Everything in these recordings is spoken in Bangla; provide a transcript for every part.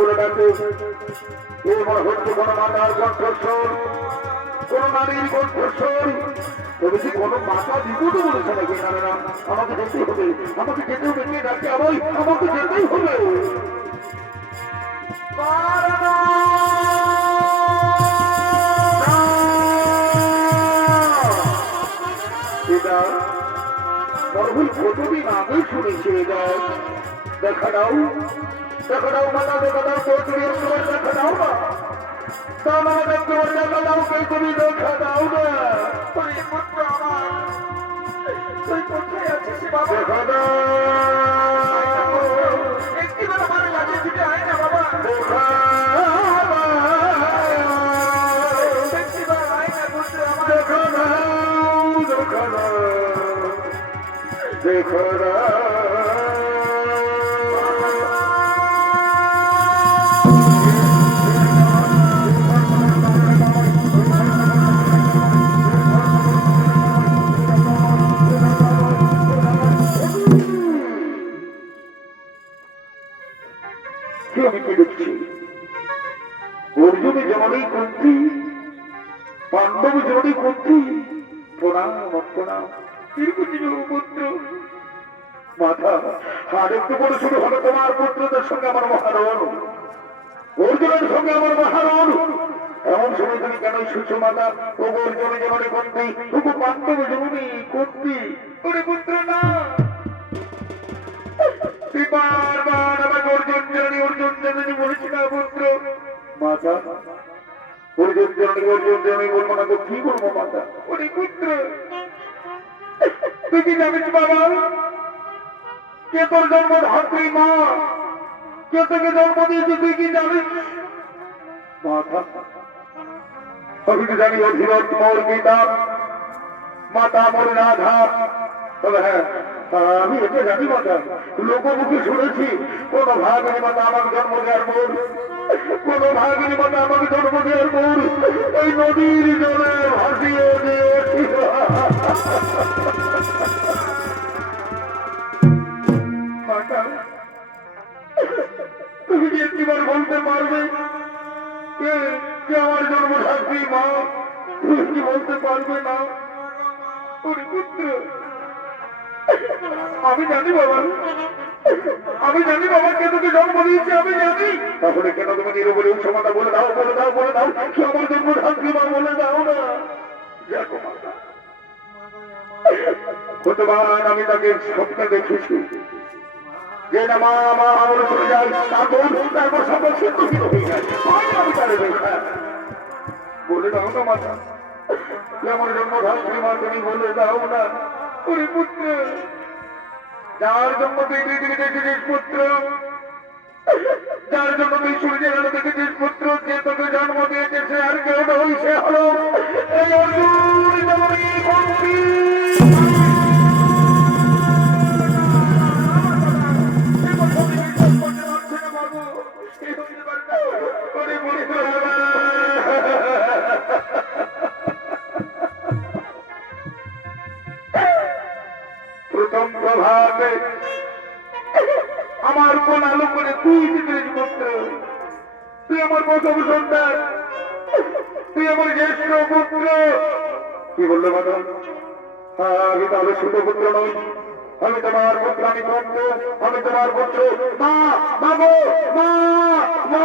বলে ডাকে হচ্ছে কোনো মাতার কণ্ঠস্বর কোন নারীর কণ্ঠস্বর তবে কি কোনো মাতা বিপদ বলেছে নাকি না না আমাকে যেতেই হবে আমাকে যেতে হবে কে ডাকে আমায় আমাকে যেতেই হবে এটা মরহুল কতদিন আগে শুনেছি এটা দেখা দাও। দেখা দাও মাতা দেখা দাও তোর তুমি একবার দেখা দাও না তা মানে একবার দেখা দাও কে দেখা দাও না ওই পুত্র আমার। তুই কোথায় আছিস বাবা। দেখা দাও। দেখা অর্জুনে যেমনই কুন্তি পাণ্ডব যেমনই কুন্তি প্রণাম প্রণাম পুত্র মাথা আর একটু পরে শুরু হবে। তোমার পুত্রদের সঙ্গে আমার মহারণ। অর্জুনের সঙ্গে আমার মহারণ। এমন সময় তুমি কেন সুচ মাতা ও অর্জুনে যেমনই কুন্তি? তবু পাণ্ডব যেমনই কুন্তি? ওরে পুত্র, না। তুই বারবার আমাকে অর্জুন জননী অর্জুন জননী বলেছি না, পুত্র। মাতা, অর্জুন জননী অর্জুন জননী বলব না তো কি বলব, মাতা? ওরে পুত্র কি তোর জন্ম ধাত্রী মা? কে তোকে জন্ম দিয়েছে তুই কি জানিস? আমি জানি, অধীরথ মোর পিতা মাতা মোর রাধা। তবে হ্যাঁ আমি এটা জানি মাতা লোকমুখে শুনেছি, কোন ভাগিনী মাতা আমাকে জন্ম দেওয়ার পর, কোন ভাগিনী মাতা আমাকে জন্ম দেওয়ার পর, এই নদীর জলে আমি জানি বাবা। আমি জানি বাবা কে তোকে জন্ম দিয়েছে, আমি জানি। তাহলে কেন তুমি নিরবলি উৎসমতা বলে দাও বলে দাও বলে দাও? কি আমার জন্ম শান্তি মা, বলে দাও না। দেখো, মাতা। কতবার আমি তাকে স্বপ্নে দেখেছি। যে জন্ম যার তুই দেখেছিস পুত্র। যার জন্য তুই সূর্যের আলো দেখেছিস পুত্র, যে তোকে জন্ম দিয়েছে আর কেউ সে হলো তুই আমার প্রথম সন্তান তুই কি বলল মাদন আমি তাহলে ছোট পুত্র নই। আমি তোমার পুত্র, আমি পুত্র আমি তোমার পুত্র। মা, বাবু, মা মা।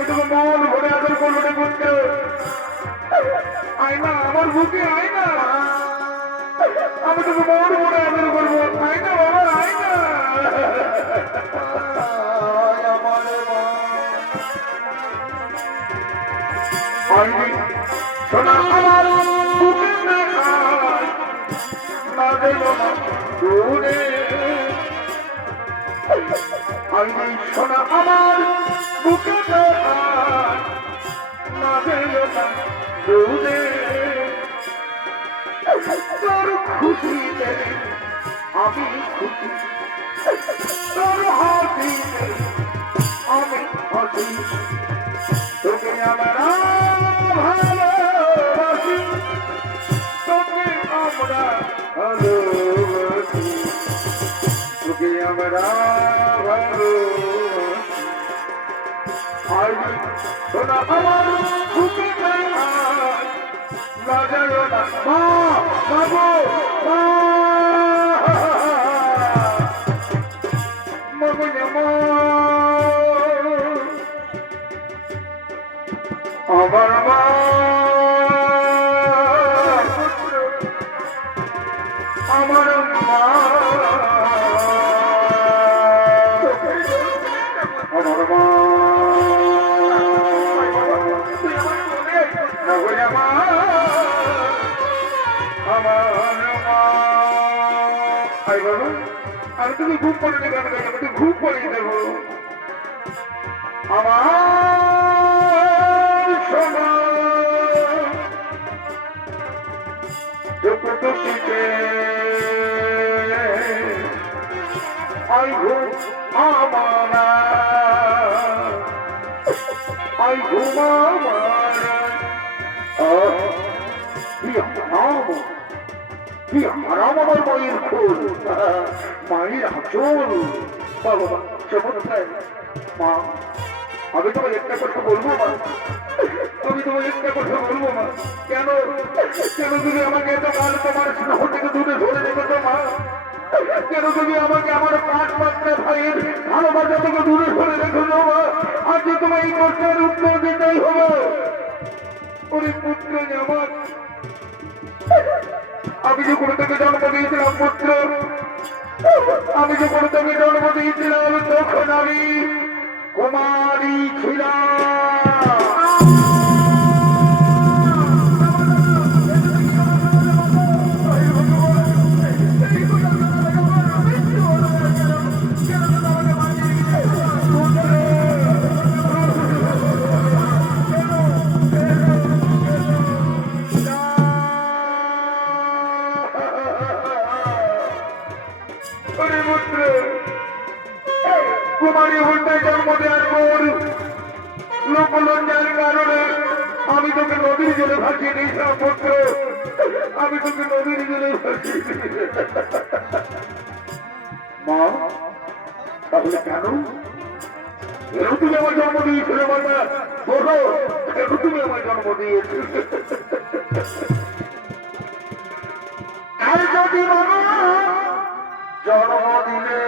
আমি তোকে মন ভরে আদর করব রে বলতে আয়না, আমার বুকে আয়না। আমি তোকে মন ভরে আদর করব। আয়না বাবা, আয়না। আইনি আমার বুকে না দেব দূরে। আইনি শোনা আমার বুকে তোর খুশিতে আমি খুশি। তোর হাসিতে আমি হাসি। তোকে আমরা ভালোবাসি, তোকে আমরা ভালোবাসি। আমরা আমার বুকে লাগালো না মা বাবু আমার মা আমার মা। আমি ঘুম পড়ে গান আমি ঘুম পড়ে দেবো আমার চুপটুপিতে আই ঘুম আমানা কি হারাম আমার মায়ের ফুল মায়ের আচল বাবা চমৎকার মা আমি তোমায় একটা কথা বলব মা আমি তোমায় একটা কথা বলব মা কেন কেন তুমি আমাকে এত কাল তোমার স্নেহ থেকে দূরে ধরে রেখেছো মা কেন তুমি আমাকে আমার পাঁচ মাত্রা ভাইয়ের ভালোবাসা থেকে দূরে ধরে রেখেছো মা আজ যে তোমার এই কষ্টের উত্তর দিতেই হবে ওরে পুত্র আমার আমি যে থেকে জন্ম দিয়েছিলাম, পুত্র। আমি যে থেকে জন্ম দিয়েছিলাম, তখন আমি কুমারী ছিলাম। নদীর জলে ভাসিয়ে দিয়েছিলাম পুত্র। আমি তোকে নদীর জলে ভাসিয়ে মা, তাহলে কেন? কেন তুমি আমার জন্ম দিয়েছিলে মাতা বলো, কেন তুমি আমার জন্ম দিয়েছিলে? আর বাবা জন্ম দিলে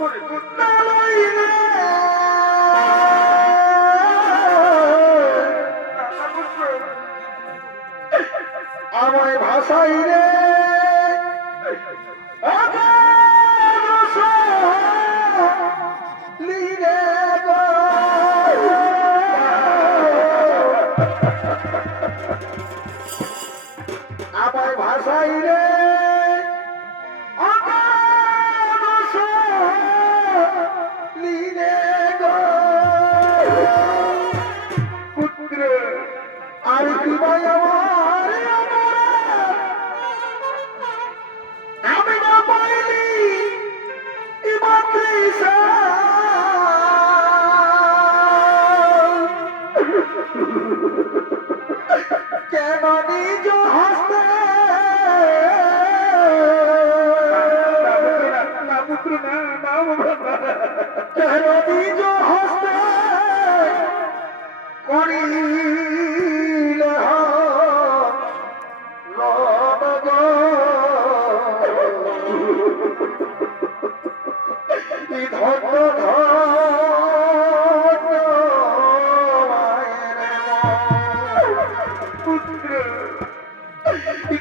না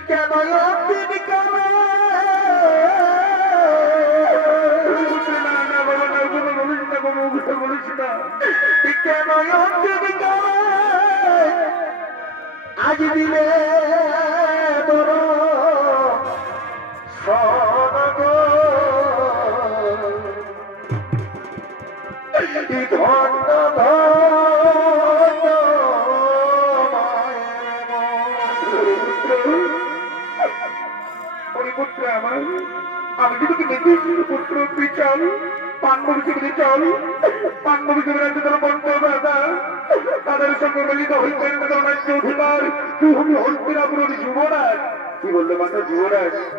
কেন দিন কামে কেন দিন কামে আজ দিলে তোর সনগ ধন্য ধন্য পুত্র আমার। আমি কি তোকে দেখেছি? পুত্র তুই চল। পাণ্ডবী শিবিরে চল? পাণ্ডবী শিবিরে তোর বন্ধ দাদা? তাদের সঙ্গে মিলিত হইতেন তোর চৌধুরী তুই হবি হস্তিনাপুরের যুবরাজ। কি বলল মাতা, যুবরাজ?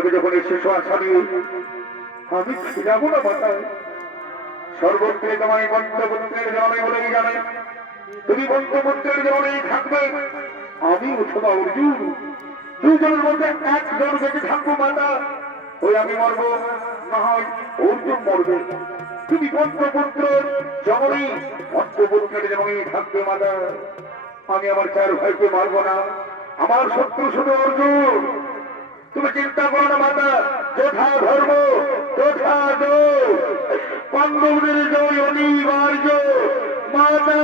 তুমি যখন শেষ আসামি, আমি যাব না মাথায়। সর্বত্রে তোমায় বন্ধপুত্রের জনে বলেই জানে? তুমি বন্ধপুত্রের জনেই থাকবে। আমি অথবা অর্জুন, দুজনের মধ্যে একজন বেঁচে থাকব মাতা। ওই আমি মরবো, না হয় অর্জুন মরবে। তুমি বন্ধপুত্র জননী বন্ধপুত্রের জনেই থাকবে মাতা। আমি আমার চার ভাইকে মারবো না। আমার শত্রু শুধু অর্জুন। তুমি চিন্তা করো না মাতা। যথা ধর্ম কোথায় জয় পাণ্ডবদের জয় অনিবার্য। মাতা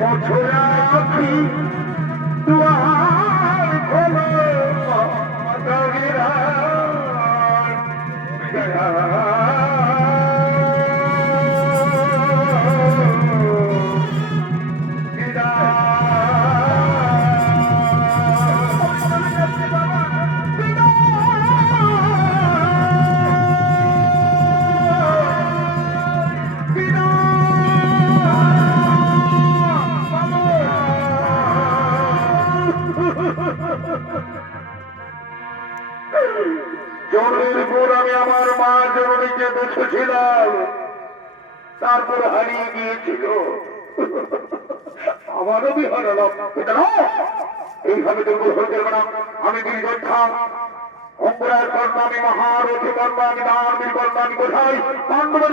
মুসলামি দুয়ার খোলো তবিরা জলের উপর আমি আমার মা জননীকে দেখেছিলাম তারপর হারিয়ে গিয়েছিল। আমারও বি এটা এইভাবে দুর্বল হয়ে যাবে না। আমি বীরযোদ্ধা অঙ্কুরার কর্ম আমি মহারথী, কর্ম, আমি দান বীর কর্ম, আমি কোথায় পাণ্ডবের